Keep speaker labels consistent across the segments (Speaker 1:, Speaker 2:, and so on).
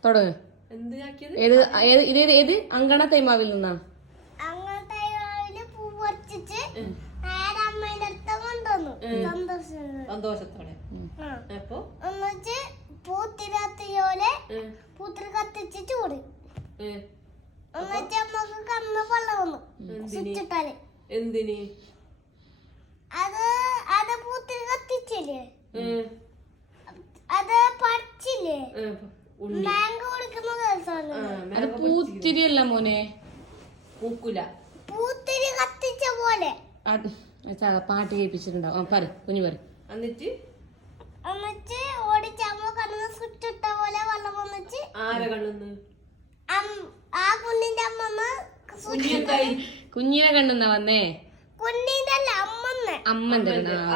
Speaker 1: തുടങ്ങ്. ഏത് അങ്കണ തൈമാവിൽ നിന്നാ?
Speaker 2: സന്തോഷത്തോടെ
Speaker 3: പൂത്തിരി കത്തിച്ച് ചൂട് അമ്മക്ക് കണ്ണ് പൊള്ള വന്നു. സ്വിച്ചിട്ടാല്
Speaker 2: എന്തിന്
Speaker 3: അത് പൂത്തിരി കത്തിച്ചില്ലേ, അത് പഠിച്ചില്ലേ, മാങ്കോ കൊടുക്കുന്ന ദിവസമാണ്.
Speaker 1: അത് പൂത്തിരിയല്ല മോനെ,
Speaker 2: പൂക്കുല,
Speaker 3: പൂത്തിരി കത്തിച്ച പോലെ.
Speaker 1: പാട്ട് കേൾപ്പിച്ചിട്ടുണ്ടാവും. പറ കുഞ്ഞു പറ.
Speaker 2: എന്നിട്ട്
Speaker 3: ഓടിച്ചമ്മ കണ്ണിന് സ്വിച്ച് ഇട്ട പോലെ വെള്ളം വന്നിച്ച്.
Speaker 2: ആരെ കണ്ണെന്ന്?
Speaker 3: ആ കുഞ്ഞിന്റെ അമ്മമ്മ.
Speaker 1: കുഞ്ഞിനെ കണ്ണെന്നാ വന്നേ?
Speaker 3: കുഞ്ഞിന്റെ അല്ല,
Speaker 1: അമ്മന്റെ.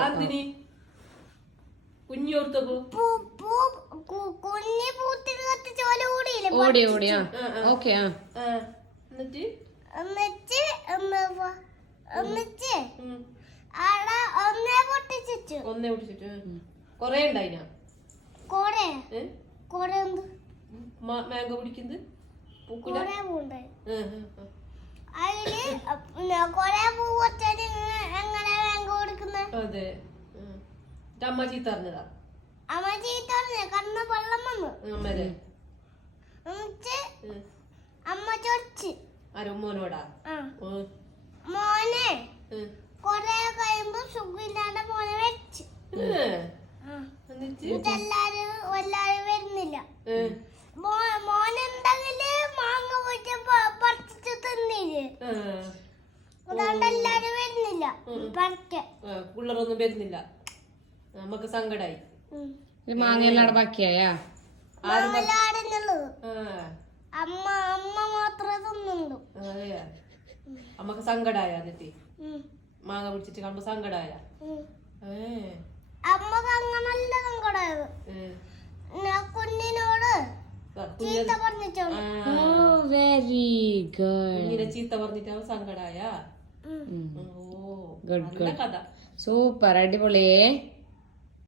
Speaker 2: കുഞ്ഞോർത്തപ്പോ
Speaker 3: കുഞ്ഞി പൂത്തിരി കത്തിച്ച പോലെ ഓടിയില്ലേ?
Speaker 1: ഓടിയാ. ഓക്കെ.
Speaker 3: എന്നിട്ട്
Speaker 2: ഒന്നേ പൊട്ടിച്ചിട്ട് കൊറേ ഉണ്ടായിനാ? മാങ്കോ പിടിക്കുന്നത് പൂക്കുല. അതെ, അമ്മ ചീത്ത അറിഞ്ഞതാ.
Speaker 3: കണ്ണ് വെള്ളം വന്നു.
Speaker 2: അമ്മരെ
Speaker 3: അമ്മ ചൊറിച്ച്.
Speaker 2: ആരോ മോനോടാ?
Speaker 3: മോനെ കൊറേ കഴിയുമ്പോ സുഖമില്ലാണ്ട് മോനെ വെച്ച്. എല്ലാരും വരുന്നില്ല. മോനെന്തെങ്കിലും മാങ്ങ പോയിട്ട് പറിച്ചിട്ട് തിന്നില്ലേ, അതുകൊണ്ട് എല്ലാരും വരുന്നില്ല പറിക്കാൻ.
Speaker 2: പിള്ളേരൊന്നും വരുന്നില്ല. നമുക്ക് സങ്കടായി.
Speaker 1: മാങ്ങയെല്ലാം ബാക്കിയായാ?
Speaker 3: അമ്മ മാത്രമേ തിന്നുള്ളൂ.
Speaker 2: അമ്മക്ക് സങ്കടായ? എന്നിട്ട് മാങ്ങ പിടിച്ചിട്ട് കാണുമ്പോ സങ്കടായ?
Speaker 3: അമ്മക്ക് അങ്ങനല്ല സങ്കടായത്, കുഞ്ഞിനോട് ചീത്ത പറഞ്ഞിട്ടോ.
Speaker 1: Very good.
Speaker 2: കുഞ്ഞിനെ ചീത്ത പറഞ്ഞിട്ടാ സങ്കടായ?
Speaker 1: Good good. സൂപ്പർ, അടിപൊളിയേ.